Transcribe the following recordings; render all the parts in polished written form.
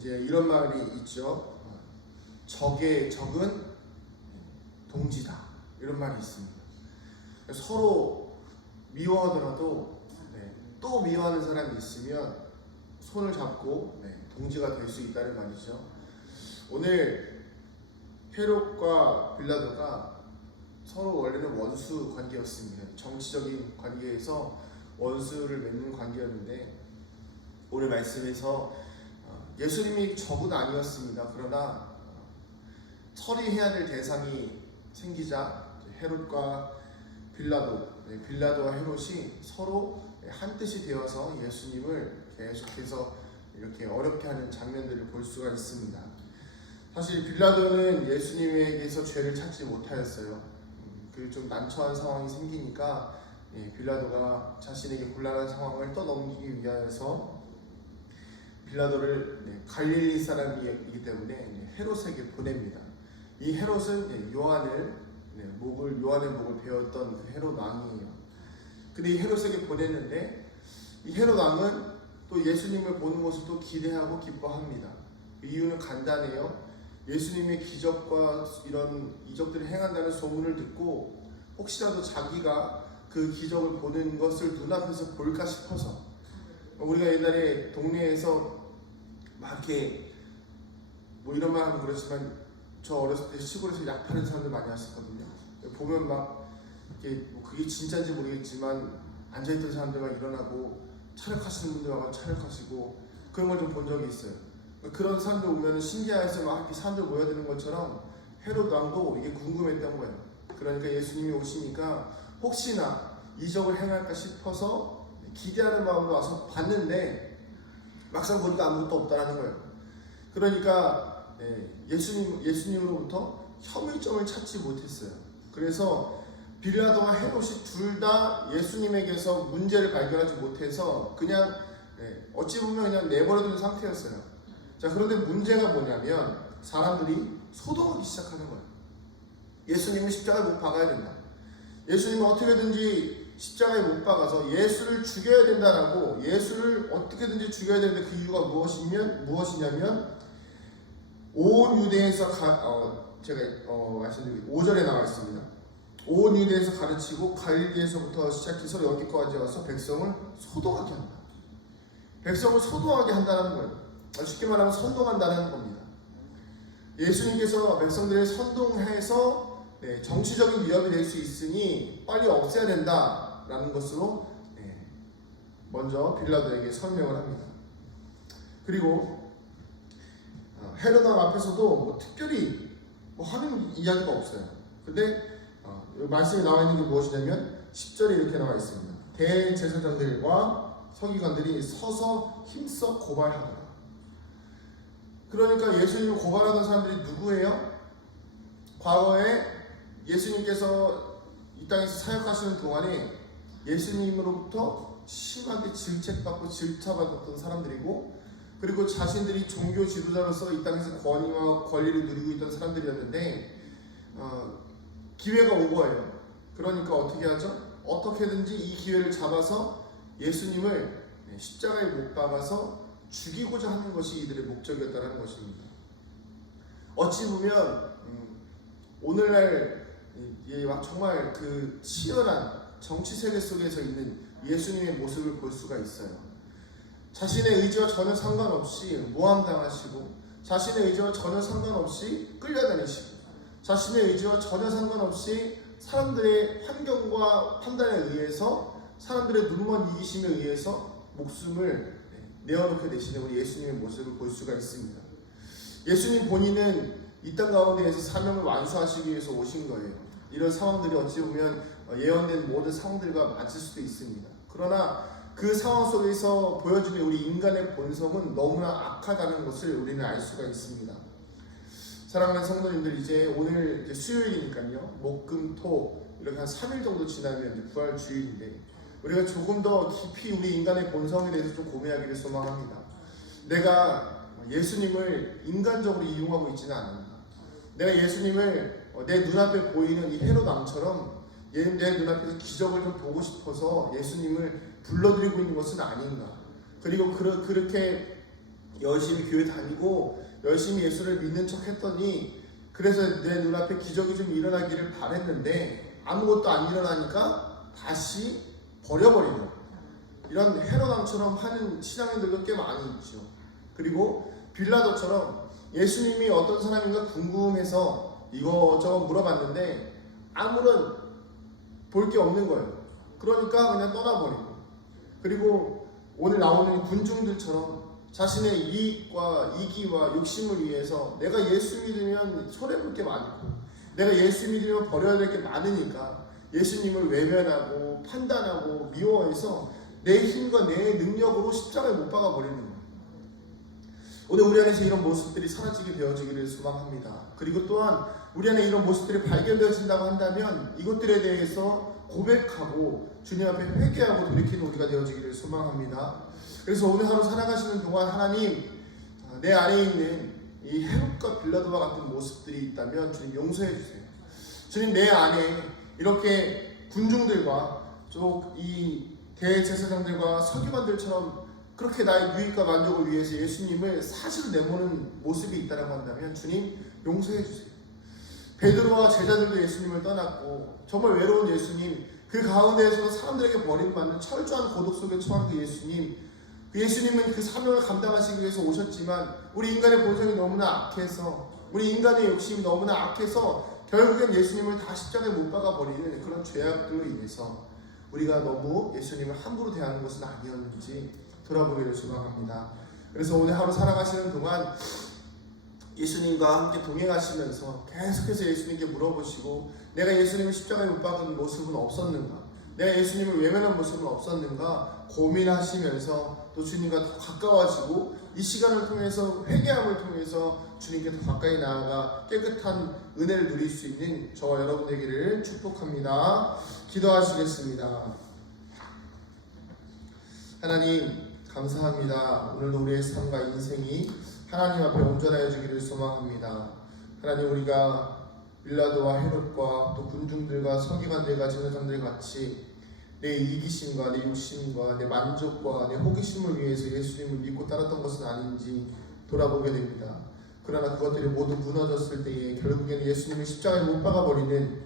이제 이런 말이 있죠. 적의 적은 동지다, 이런 말이 있습니다. 서로 미워하더라도 또 미워하는 사람이 있으면 손을 잡고 동지가 될 수 있다는 말이죠. 오늘 헤롯과 빌라도가 서로 원래는 원수 관계였습니다. 정치적인 관계에서 원수를 맺는 관계였는데, 오늘 말씀에서 예수님이 적은 아니었습니다. 그러나 처리해야 될 대상이 생기자 헤롯과 빌라도와 헤롯이 서로 한 뜻이 되어서 예수님을 계속해서 이렇게 어렵게 하는 장면들을 볼 수가 있습니다. 사실 빌라도는 예수님에게서 죄를 찾지 못하였어요. 그 좀 난처한 상황이 생기니까 빌라도가 자신에게 곤란한 상황을 떠넘기기 위하여서 빌라도를 갈릴리 사람이기 때문에 헤롯에게 보냅니다. 이 헤롯은 요한의 목을 베었던 그 헤롯 왕이에요. 근데 이 헤롯에게 보냈는데, 이 헤롯 왕은 또 예수님을 보는 것을 또 기대하고 기뻐합니다. 이유는 간단해요. 예수님의 기적과 이런 이적들을 행한다는 소문을 듣고 혹시라도 자기가 그 기적을 보는 것을 눈앞에서 볼까 싶어서, 우리가 옛날에 동네에서 막 이렇게 뭐 이런 말 하면 그렇지만 저 어렸을 때 시골에서 약 파는 사람들 많이 하셨거든요. 보면 막 이게 뭐 그게 진짜인지 모르겠지만 앉아있던 사람들만 일어나고 차력하시는 분들 와서 차력하시고 그런 걸 좀 본 적이 있어요. 그런 사람들 오면 신기해서 막 이렇게 사람들 모여드는 것처럼 헤롯 왕도 이게 궁금했던 거예요. 그러니까 예수님이 오시니까 혹시나 이적을 행할까 싶어서 기대하는 마음으로 와서 봤는데 막상 보니까 아무것도 없다라는 거예요. 그러니까 예수님으로부터 혐의점을 찾지 못했어요. 그래서 빌라도와 헤롯이 둘 다 예수님에게서 문제를 발견하지 못해서 그냥 어찌 보면 그냥 내버려둔 상태였어요. 자, 그런데 문제가 뭐냐면 사람들이 소동하기 시작하는 거예요. 예수님은 십자가에 못 박아야 된다. 예수님은 어떻게든지 십자가에 못 박아서 예수를 죽여야 된다라고, 예수를 어떻게든지 죽여야 되는데 그 이유가 무엇이냐면 온 유대에서 말씀드리기 5절에 나와 있습니다. 온 유대에서 가르치고 갈릴리에서부터 시작해서 여기까지 와서 백성을 소동하게 한다. 백성을 소동하게 한다는 거예요. 쉽게 말하면 선동한다는 겁니다. 예수님께서 백성들을 선동해서 정치적인 위협이 될 수 있으니 빨리 없애야 된다라는 것으로 먼저 빌라도에게 설명을 합니다. 그리고 헤롯 왕 앞에서도 뭐 특별히 하는 이야기가 없어요. 근데 말씀에 나와 있는 게 무엇이냐면 10절에 이렇게 나와 있습니다. 대제사장들과 서기관들이 서서 힘써 고발하더라. 그러니까 예수님을 고발하던 사람들이 누구예요? 과거에 예수님께서 이 땅에서 사역하시는 동안에 예수님으로부터 심하게 질책받고 질타받았던 사람들이고, 그리고 자신들이 종교 지도자로서 이 땅에서 권위와 권리를 누리고 있던 사람들이었는데 기회가 온 거예요. 그러니까 어떻게 하죠? 어떻게든지 이 기회를 잡아서 예수님을 십자가에 못 박아서 죽이고자 하는 것이 이들의 목적이었다는 것입니다. 어찌 보면 오늘날 정말 그 치열한 정치 세계 속에서 있는 예수님의 모습을 볼 수가 있어요. 자신의 의지와 전혀 상관없이 모함당하시고, 자신의 의지와 전혀 상관없이 끌려다니시고, 자신의 의지와 전혀 상관없이 사람들의 환경과 판단에 의해서, 사람들의 눈먼 이기심에 의해서 목숨을 내어놓게 되시는 우리 예수님의 모습을 볼 수가 있습니다. 예수님 본인은 이 땅 가운데에서 사명을 완수하시기 위해서 오신 거예요. 이런 상황들이 어찌 보면 예언된 모든 상황들과 맞을 수도 있습니다. 그러나 그 상황 속에서 보여주는 우리 인간의 본성은 너무나 악하다는 것을 우리는 알 수가 있습니다. 사랑하는 성도님들, 이제 오늘 수요일이니까요. 목, 금, 토 이렇게 한 3일 정도 지나면 이제 부활주일인데, 우리가 조금 더 깊이 우리 인간의 본성에 대해서 좀 고민하기를 소망합니다. 내가 예수님을 인간적으로 이용하고 있지는 않은가? 내가 예수님을 내 눈앞에 보이는 이 헤롯 왕처럼 내 눈앞에서 기적을 좀 보고 싶어서 예수님을 불러들이고 있는 것은 아닌가? 그리고 그렇게 열심히 교회 다니고 열심히 예수를 믿는 척 했더니 그래서 내 눈앞에 기적이 좀 일어나기를 바랬는데 아무것도 안 일어나니까 다시 버려버리는 이런 헤로당처럼 하는 신앙인들도 꽤 많이 있죠. 그리고 빌라도처럼 예수님이 어떤 사람인가 궁금해서 이거저거 물어봤는데 아무런 볼 게 없는 거예요. 그러니까 그냥 떠나버리고, 그리고 오늘 나오는 군중들처럼 자신의 이익과 이기와 욕심을 위해서 내가 예수 믿으면 손해볼 게 많고 내가 예수 믿으면 버려야 될 게 많으니까 예수님을 외면하고 판단하고 미워해서 내 힘과 내 능력으로 십자가에 못 박아 버리는 거예요. 오늘 우리 안에서 이런 모습들이 사라지게 되어지기를 소망합니다. 그리고 또한 우리 안에 이런 모습들이 발견되어진다고 한다면 이것들에 대해서 고백하고 주님 앞에 회개하고 돌이키는 우리가 되어지기를 소망합니다. 그래서 오늘 하루 살아가시는 동안 하나님, 내 안에 있는 이 헤롯과 빌라도와 같은 모습들이 있다면 주님 용서해 주세요. 주님, 내 안에 이렇게 군중들과 이 대제사장들과 서기관들처럼 그렇게 나의 유익과 만족을 위해서 예수님을 사실로 내모는 모습이 있다고 한다면 주님 용서해 주세요. 베드로와 제자들도 예수님을 떠났고 정말 외로운 예수님, 그 가운데에서 사람들에게 버림받는 철저한 고독 속에 처한 그 예수님, 그 예수님은 그 사명을 감당하시기 위해서 오셨지만 우리 인간의 본성이 너무나 악해서, 우리 인간의 욕심이 너무나 악해서 결국엔 예수님을 다 십자가에 못 박아 버리는 그런 죄악들로 인해서 우리가 너무 예수님을 함부로 대하는 것은 아니었는지 돌아보기를 소망합니다. 그래서 오늘 하루 살아가시는 동안 예수님과 함께 동행하시면서 계속해서 예수님께 물어보시고 내가 예수님을 십자가에 못 박은 모습은 없었는가, 내가 예수님을 외면한 모습은 없었는가 고민하시면서 또 주님과 더 가까워지고 이 시간을 통해서 회개함을 통해서 주님께 더 가까이 나아가 깨끗한 은혜를 누릴 수 있는 저와 여러분 되기를 축복합니다. 기도하시겠습니다. 하나님 감사합니다. 오늘도 우리의 삶과 인생이 하나님 앞에 온전하여 주기를 소망합니다. 하나님, 우리가 빌라도와 헤롯과 또 군중들과 서기관들과 제사장들 같이 내 이기심과 내 욕심과 내 만족과 내 호기심을 위해서 예수님을 믿고 따랐던 것은 아닌지 돌아보게 됩니다. 그러나 그것들이 모두 무너졌을 때에 결국에는 예수님을 십자가에 못 박아버리는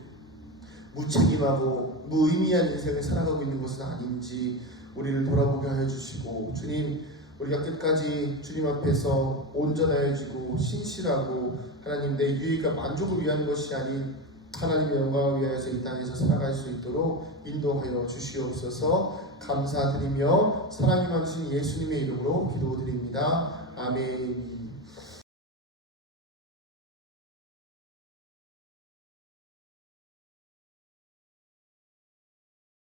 무책임하고 무의미한 인생을 살아가고 있는 것은 아닌지 우리를 돌아보게 하여 주시고, 주님, 우리가 끝까지 주님 앞에서 온전하여지고 신실하고 하나님 내 유익과 만족을 위한 것이 아닌 하나님의 영광을 위하여서 이 땅에서 살아갈 수 있도록 인도하여 주시옵소서. 감사드리며 사랑이 많으신 예수님의 이름으로 기도드립니다. 아멘.